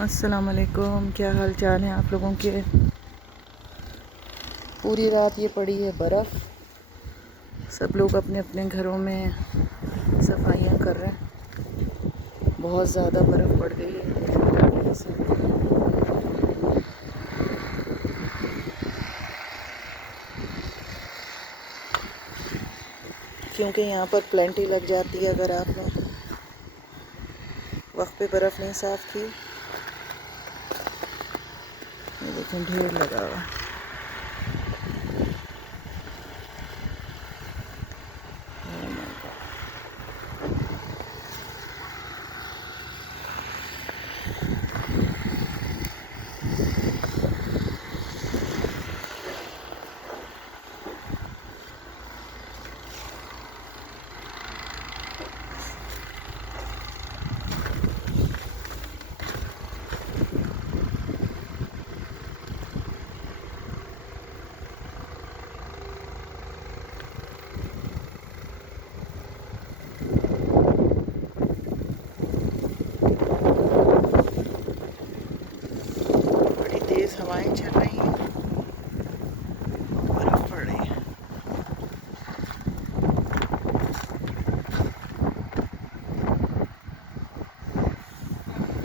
अस्सलाम वालेकुम, क्या हाल चाल हैं आप लोगों के। पूरी रात ये पड़ी है बर्फ़। सब लोग अपने अपने घरों में सफाइयाँ कर रहे हैं। बहुत ज़्यादा बर्फ़ पड़ गई है से। क्योंकि यहाँ पर प्लेंटी लग जाती है अगर आपने वक्त पे बर्फ़ नहीं साफ़ की। ये देखें ढेर लगा हुआ।